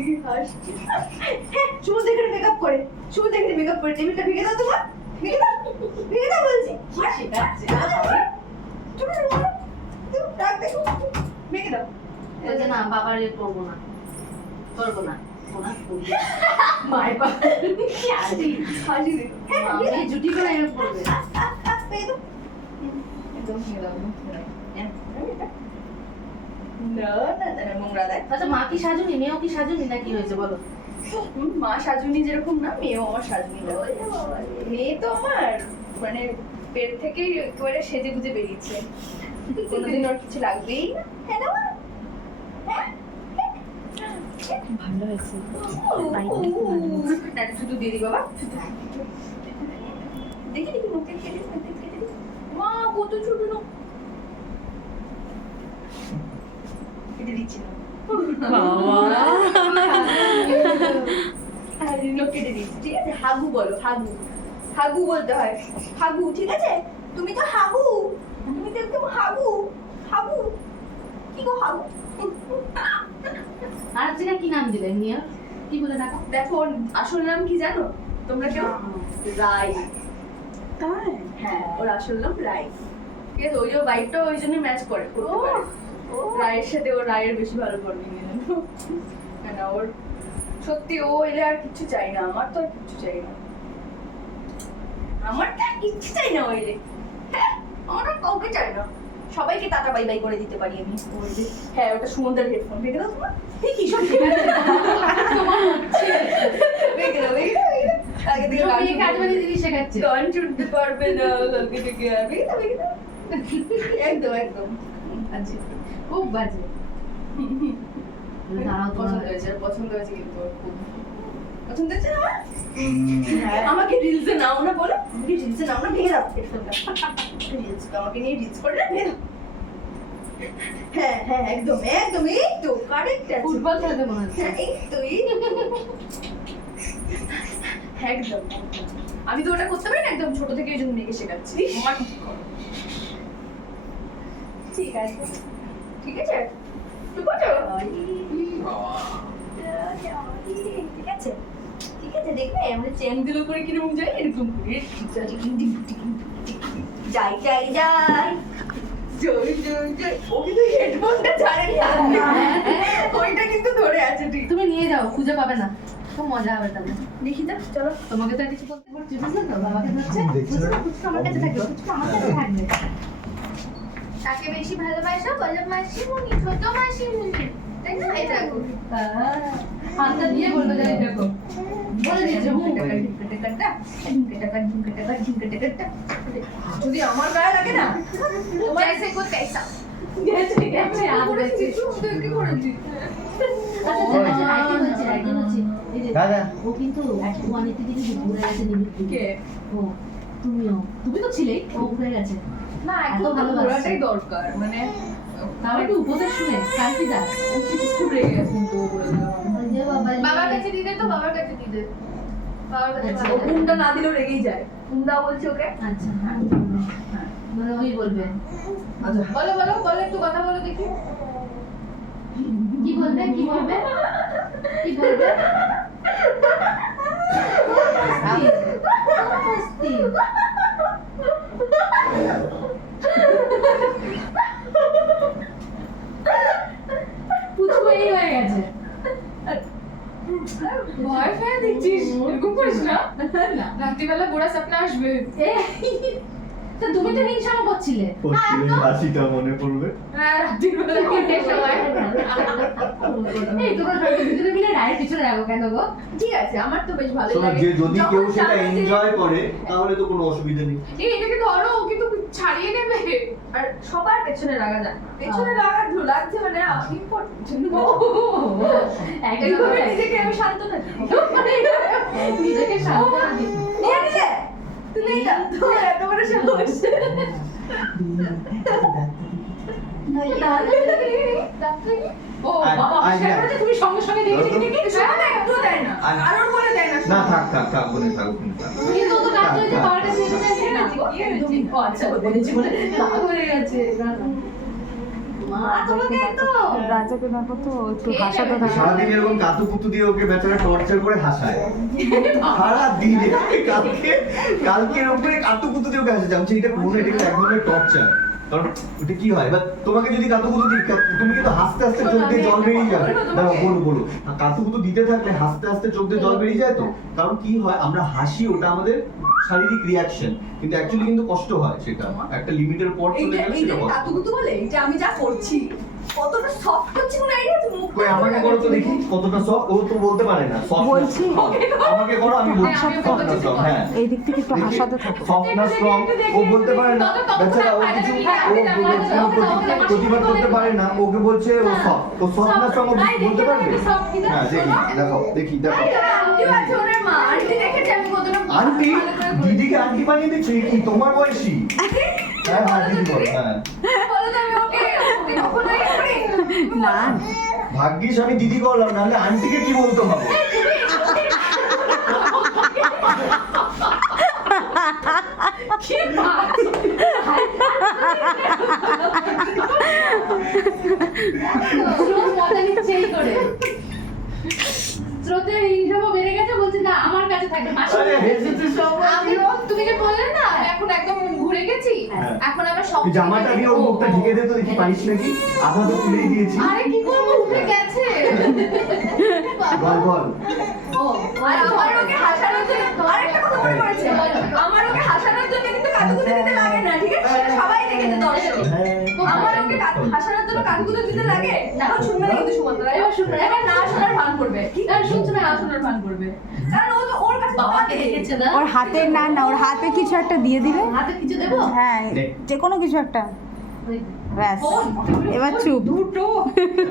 দেখি হ্যাঁ শুভ দেখে মেকআপ করে শুভ দেখে মেকআপ করে। টেবিলটা ভেঙে দাও তোমার ভেঙে দাও ভেঙে দাও বলছি। ডাক দেখো ভেঙে দাও। বলছে না বাবার ইয়ে করব না। করব না। মায়ের বাবা হাসি। হাসি। দেখো হ্যাঁ জুটি করে এরকম করবে। একদম ভেঙে দাও একদম ভেঙে দাও হ্যাঁ, না না নোংরা দেয় আচ্ছা মা কি সাজুনি মেয়েও কি সাজুনি না কি হয়েছে বলো মা সাজুনি যেরকম না মেয়েও আমার সাজুনি মেয়ে তো আমার মানে পেট থেকেই একেবারে সেজে গুজে বেরিয়েছে কোনোদিন ওর কিছু লাগবেই না হ্যাঁ না হ্যাঁ? ভালো হয়েছে শুধু দিয়ে দিই বাবা দেখি দেখি মুখে কেটে দিই, মুখে কেটে দিই। মা কত ছোট নখ কেটে দিচ্ছি না আর নখ কেটে দিচ্ছি ঠিক আছে হাগু বলো হাগু। হাগু বলতে হয়। হাগু ঠিক আছে? তুমি তো হাগু। তুমি তো একদম হাগু। হাগু। কি গো হাগু? আর আজকে কি নাম দিলে নিয়ে কি বলে ডাকা দেখো ওর আসল নাম কি জানো? তোমরা কেউ? রাই তাই? হ্যাঁ ওর আসল নাম রাই ঠিক আছে ওই যে বাইকটা ওই জন্য ম্যাচ করে রায়ের সাথে ও রায়ের বেশি ভালো বন্ডিং না না ওর সত্যি ও এলে আর কিচ্ছু চাই না আমার তো আর কিচ্ছু চাই না। আমার তো আর কিচ্ছু চাই না ও এলে। হ্যাঁ আমার কাউকে চাই না। সবাইকে টাটা বাই বাই করে দিতে পারি আমি। হ্যাঁ ওটা সুমন্দার হেডফোন ভেঙে দাও তোমার। এই কি সব তোমার হচ্ছে ভেঙে দাও ভেঙে দাও, আগে থেকে গান কাজ শুনতে- বাজে জিনিস শেখাচ্ছে। গান শুনতে পারবে না কালকে থেকে দাও। একদম একদম। আচ্ছা খুব বাজে। দাঁড়াও পছন্দ হয়েছে পছন্দ হয়েছে কিন্তু খুব। পছন্দ হয়েছে আমাকে রিলসে নাও না বলো। আমাকে রিলসে নাও না ভেঙে দাও রিলস আমাকে নিয়ে রিলস করে না ভেঙে দাও হ্যাঁ হ্যাঁ একদম একদম এই তো কারেক্ট আছে। ফুটবল খেলতে মনে হচ্ছে। হ্যাঁ, এই তো একদম আমি তো ওটা করতে পারি না একদম ছোট থেকে ওই জন্য মেয়েকে শেখাচ্ছি? ঠিক আছে। ঠিক আছে? ঠিক আছে ঠিক আছে দেখবে আমরা চেনগুলো করে কীরকম যাই এরকম করে যাই যাই যাই জয় জয় জয় ও কিন্তু হেডফোনটা ছাড়ে না ওইটা কিন্তু ধরে আছে ঠিক তুমি নিয়ে যাও খুঁজে পাবে না। খুব মজা হবে তাহলে দেখি তো চলো। তোমাকে তো আর কিছু বলতে পারছি বুঝলে তো বাবাকে ধরছে না। না আমার কাছে থাকবে আমার কাছে থাকবে। কাকে বেশি ভালোবাসো বলো ছোট তাই না হাতটা দিয়ে দেখো বলে দিয়েছে যদি আমার গায়ে লাগে না তোমার এসে দাদা ও কিন্তু একশো অনেক দিন ঘুরে গেছে তুমিও। তুমি তো ছিলেই ও ঘুরে গেছে। না এত ভালোবাসছে। ঘোরাটাই দরকার মানে তাও একটু উপদেশ শুনে কালকে যা খুব রেগে গেছে কিন্তু ও বলে বাবার কাছে দিদে তো বাবার কাছে দিদে বাবার কাছে আচ্ছা। ও ভালো। না দিলেও রেগেই যায়। ঘুমটা বলছে ওকে? আচ্ছা মানে ওই বলবে? আচ্ছা। বলো বলো বলো একটু কথা বলো দেখি। কি বলবে কি বলবে? কি বলবে? পুচকু হয়ে গেছে। ভয় ভয় দেখছিস? এরকম করিস না? রাত্রিবেলা গোড়া স্বপ্ন আসবে। তো তুমি তো হিংসামো করছিলে। হাসিটা মনে পড়বে। হ্যাঁ রাত্রিবেলা তিনটের সময়। এই তোমরা দুজনে মিলে রায়ের পিছনে রাখো কেন গো? ঠিক আছে আমার তো বেশ ভালোই লাগে। যদি কেউ সেটা এনজয় করে তাহলে তো কোনো অসুবিধা নেই। এই এটাকে ধরো ও কিন্তু ছাড়িয়ে নেবে। আর সবার পেছনে লাগা যায় পেছনে লাগা লাগছে মানে আমি একদম নিজেকে আমি শান্ত থাকি। নিজেকে শান্ত রাখি। তুমি এটা তোমার এত বড় সাহস ও বাবা না। তুমি সঙ্গে সঙ্গে না, না না না থাক থাক থাক বলে থাক না আচ্ছা বলেছি বলে রাগ হয়ে গেছে রাজাকে দেখো তো একটু হাসাতে থাকে। সারাদিন এরকম কাতু কুতু দিয়ে ওকে বেচারা টর্চার করে হাসায়। সারা দিন কালকে কালকে ওপরে কাতু কুতু দিয়ে ওকে হাসায় আমি এটা কোনো এটা এক ধরনের টর্চার। কারণ ওটা কি হয়? এবার তোমাকে যদি কাতু দিই তুমি কিন্তু হাসতে হাসতে চোখ দিয়ে জল বেরিয়ে যাবে বলো বলো। দিতে থাকলে হাসতে হাসতে চোখ দিয়ে জল বেরিয়ে যায় তো? কারণ কি হয়? আমরা হাসি ওটা আমাদের শারীরিক রিয়াকশন কিন্তু অ্যাকচুয়ালি কিন্তু কষ্ট হয় সেটা। একটা লিমিটের পর চলে এইটা গেলে সেটা বলে এটা আমি যা করছি। কতটা সফট কোনো আইডিয়া তুমি মুখ কই আমাকে করো তো দেখি কতটা সফট ও তো বলতে পারে না softness বলছি। আমাকে করো আমি বলছি। হ্যাঁ। হ্যাঁ। এই দিক থেকে একটু হাসাতে থাকো। সফটনেস স্ট্রং ও বলতে পারে না। বেচারা ও কিছু ও না, না, না, না, প্রতিবাদ করতে পারে না ওকে বলছে ও না। সফট তো সফটনেস স্ট্রং Soft, বলতে পারবে হ্যাঁ দেখি দেখো দেখি দেখো। আন্টি। দিদিকে আন্টি বানিয়ে দিচ্ছে কি তোমার বয়সী? হ্যাঁ হ্যাঁ দিদি বল হ্যাঁ। বলো আমি ওকে ওকে কখনো করি না। ভাগ্যিস আমি দিদি করলাম নাহলে আন্টিকে কি বলতে হবে কি স্রোতের বেড়ে গেছে বলছে না আমার কাছে থাকবে। তুমি যে বললে না আমি এখন একদম ঘুরে গেছি হ্যাঁ। এখন আবার সব জামাটা দিয়ে ওর মুখটা ঢেকে দে তো দেখি পারিস নাকি? আধা তো তুলেই দিয়েছি। আরে কি করব? উঠে গেছে। বল বল। ও আর আমার ওকে হাসানোর জন্য আরেকটা কথা মনে পড়েছে। আমার ওকে হাসানোর জন্য কিন্তু কাতুকুতি দিতে লাগে না ঠিক আছে? সবাই দেখেছে দর্শক। হ্যাঁ। আমার হাসানোর জন্য দিতে লাগে? না শুনবে না কিন্তু এবার শুনবে এবার না শোনার ভান করবে। শুনছে না শোনার ভান করবে। কারণ ও তো ওর কাছে দেখেছে না? ওর হাতে না না ওর হাতে কিছু একটা দিয়ে দিবে। হাতে কিছু দেবো? হ্যাঁ যে কোনো কিছু একটা। ব্যাস এবার চুপ। দুটো।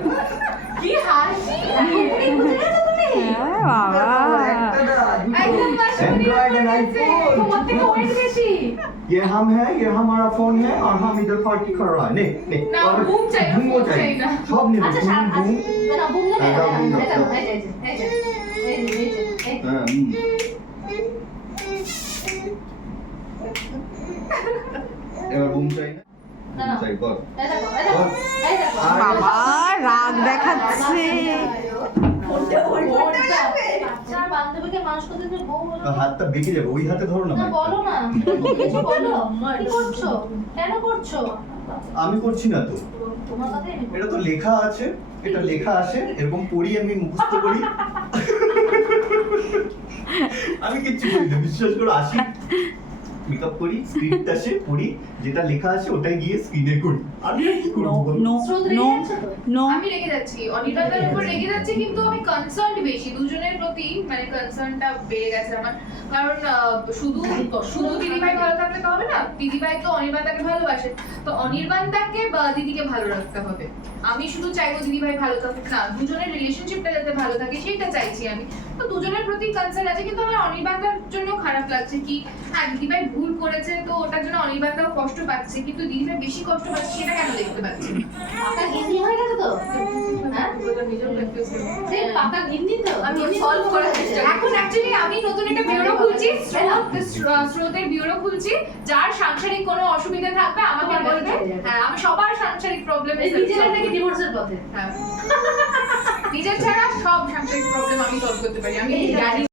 কি হাসি? বাবা। একদম ওয়েট বেশি। ये हम है ये हमारा फोन है और हम इधर पार्टी कर रहा है नहीं नहीं घूम चाहिए घूम चाहिए सब नहीं घूम घूम ना घूम ना তো হাতটা বেঁকে যাবে ওই হাতে ধরো না বলো না। কিছু বলো। কি করছ? কেন করছ? আমি করছি না তো। এটা তো লেখা আছে এটা লেখা আছে এরকম পড়ি আমি মুখস্থ করি। আমি কিচ্ছু করি না বিশ্বাস করে আসি। মেকআপ করি স্ক্রিপ্ট আসে পড়ি যেটা লেখা আছে ওটাই গিয়ে স্ক্রিনে করি। আমি আর কি নো করব? নো নো নো আমি রেগে যাচ্ছি। উপর রেগে যাচ্ছি কিন্তু আমি কনসার্ন বেশি। দুজনের প্রতি মানে কনসার্নটা বেড়ে গেছে আমার। কারণ শুধু শুধু দিদিভাই ভালো থাকলে তো হবে না দিদিভাই তো অনির্বাণ তাকে ভালোবাসে। তো অনির্বাণ তাকে বা দিদিকে ভালো রাখতে হবে। আমি শুধু চাইব দিদিভাই ভালো থাকুক না দুজনের রিলেশনশিপটা যাতে ভালো থাকে সেটা চাইছি আমি। দুজনের প্রতি কনসার্ন আছে কিন্তু আমার অনির্বাণটার জন্য খারাপ লাগছে কি হ্যাঁ দিদিভাই ভুল করেছে তো ওটার জন্য অনির্বাণটাও কষ্ট পাচ্ছে কিন্তু দিদিভাই বেশি কষ্ট পাচ্ছে সেটা কেন দেখতে পাচ্ছি? পাকা গিন্নি হয়ে তো? হ্যাঁ? পাকা গিন্নি তো? আমি সলভ করার চেষ্টা এখন অ্যাকচুয়ালি আমি নতুন একটা বিউরো খুলছি স্রোতের বিউরো খুলছি যার সাংসারিক কোনো অসুবিধা থাকবে আমাকে বলবে। হ্যাঁ আমি সবার প্রবলেমে নিজেরা নাকি ডিভোর্সের পথে? হ্যাঁ। নিজের ছাড়া সব সাংসারিক প্রবলেম আমি সলভ করতে পারি। আমি জানি